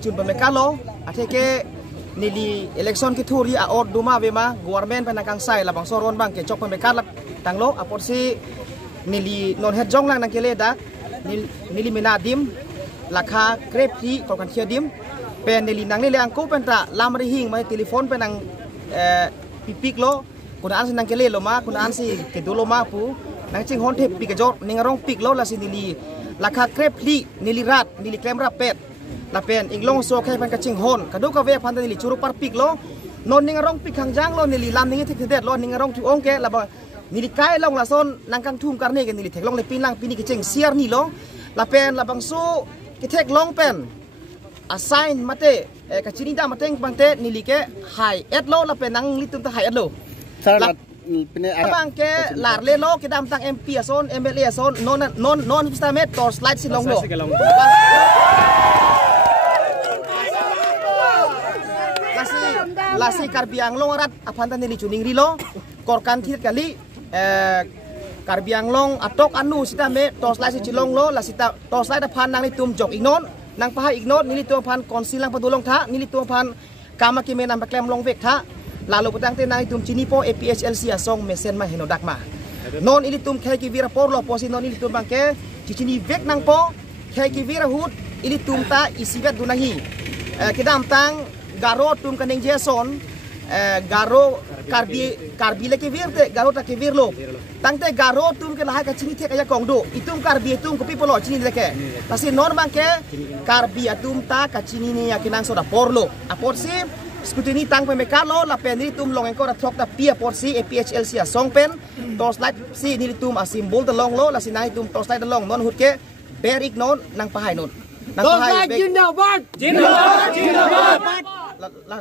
Cun pemekalo, ate ke nili election ke turi a or duma bema government penakang sai labang soron bang ke chok pemekal tanglo apor si nili non het jong lang nang kele dak nili minadim lakha krepti ko kan dim pen nili nang nili angko pentra lamri hing mai telefon penang pipik lo kunaan si nang kele lo ma kunaan si ke dulo ma pu nang ching hon thep pikajor ningarong pik lo la si nili lakha krepti nili rat nili kamera pet lapen inglong so kay pan kaching hon kadu ka ve pan nili churu par pik lo non ningarong pik hangjang lo nili lam ningi thik det lo ningarong tu ong ke laba nili kai long la son nangkang thum karne ke nili theklong le pinlang pini kaching siar ni lo lapen labang so ke thek long pen assign mate kachini da mateng bangte nili ke hai et lo lapen nang litum ta hai et lo abang ke lar le lo ke dam tang MP ason MLA ason non stamet tor slide silong lo lasi karbiang long rat apanta nili chuning rilo korkan thit kali karbiang long atok anu sita me tos lai si chilong lo lasita tos lai da phan nang ni tum jok ignon nang paha ignot nili tu phan konsil lang padulong tha nili tu phan kama ki me nam paklem long vek tha lalu petang te nang tum chini po APHLC asong mesen ma henodak ma non ili tum khai ki vira por lo posi non ili tum bangke chichini vek nang po khai ki vira hut ili tum ta isivet dunahi kidam tang garo tum kaneng jason garo karbi le ke virte garo ta ke virlo tangte garo tum ke laha ka chini the kaya kongdo itum karbi tum ko pipolo chini leke pasi non bangke karbi atum ta ka chini ni yakinang soda porlo aporsi skutini tang pe mekalo la pen ni tum long engko ra thok ta pia porsi APHLC a song pen tos light si ni tum a symbol the long lo la sinai tum tos light the long non hutke berik non nang pahai non nang pahai jindabad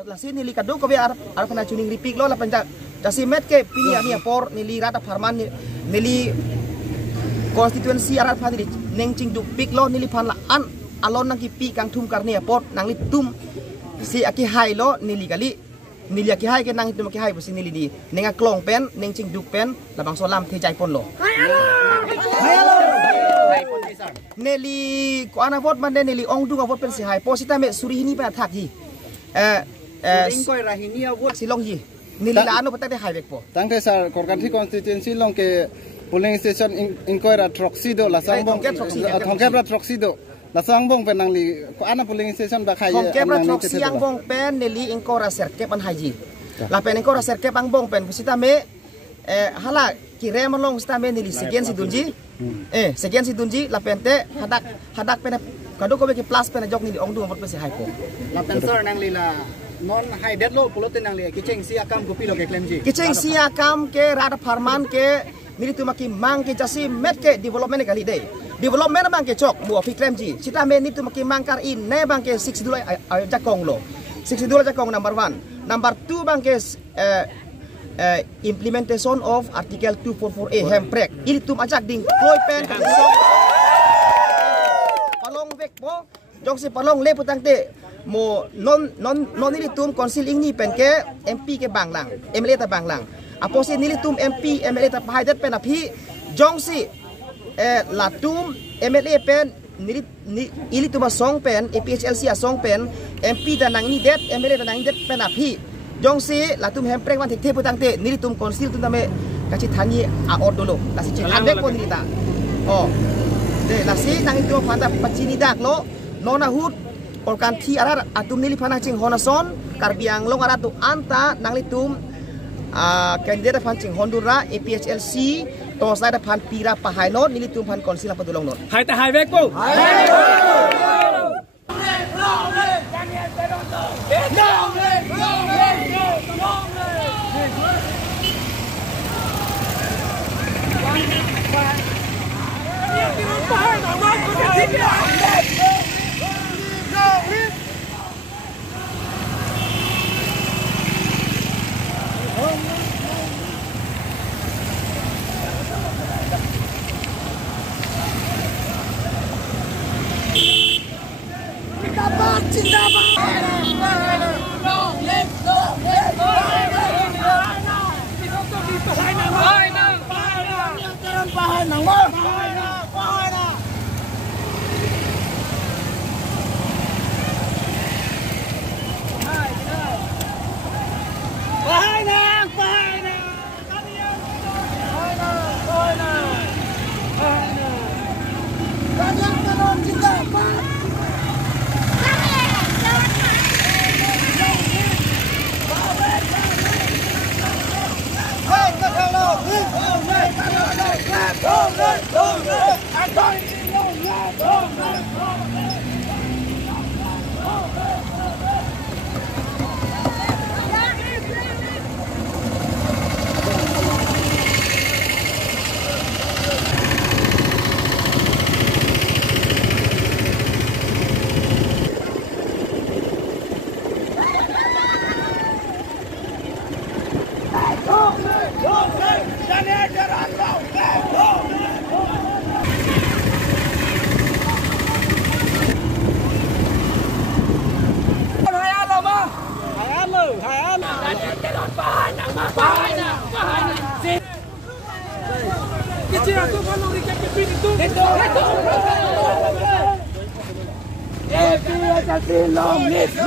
la sini li kadu ko be arap na chuning ripik lo la panja dasimet ke pini ani por nili rata farman nili constituency arap phani nengching du pik lo nili phan la an alon nang ki pi kang thum karni por nang li tum si aki hai lo nili kali nili aki hai ke nang tum aki hai bu si nili di nenga klong pen nengching du pen la bang solam the jai pon lo neli ko ana vot man neli ong du vot pen si hai posita me suri hini pa thak hi ingkoi rahini awot silong hi nilila ano patay highway po. Tangke sir, Korkanti constituency long ke polling station inquire Troxido Lasangbong Thongkebra Troxido Lasangbong penangli ko ana polling station ba kaya Thongkebra Troxiangbong pen nili inquire serkep an haji. La pen inquire serkep ang bong pen pusita me hala kirem long sta me nili sekian si dunji sekian si dunji la pente hadak pen kado ko be plus pen jok nili ong du mot pesi hai po. La pen sir nang lila non high dead lo pulotin nang li kicheng siakam gupi lo ke claim ji kicheng siakam ke rada farman ke mili tu maki mang ke jasi met ke development kali day development bang ke chok bu fi claim ji sita me ni tu maki mang kar in ne bang ke 6 dulai jakong lo 6 dulai jakong number 1 number 2 bang ke implementation of article 244A hemprek ini tu ajak ding ploy pen palong vek po jong si palong le putang te mo non ini tum konsil ini pen ke MP ke banglang MLA ta banglang aposi nili tum MP MLA ta pahai det pen api jong si latum MLA pen nili ili tuma song pen APHLC a song pen MP dan nang ini det MLA dan nang ini det pen api jong si latum hemprek wan te putang te nili tum konsil tum tame kaci thani a or dulu lasi cihan dek pun nili ta oh de lasi nang itu fanta pacini dak lo nona hut Korkanti arar atum nili panang cing honason karbiang long arar tu anta nang litum kandidat pan cing Hondura APHLC to slide pan pira pahai not nili tum pan konsil apa tulong not hai ta hai vek po Long live!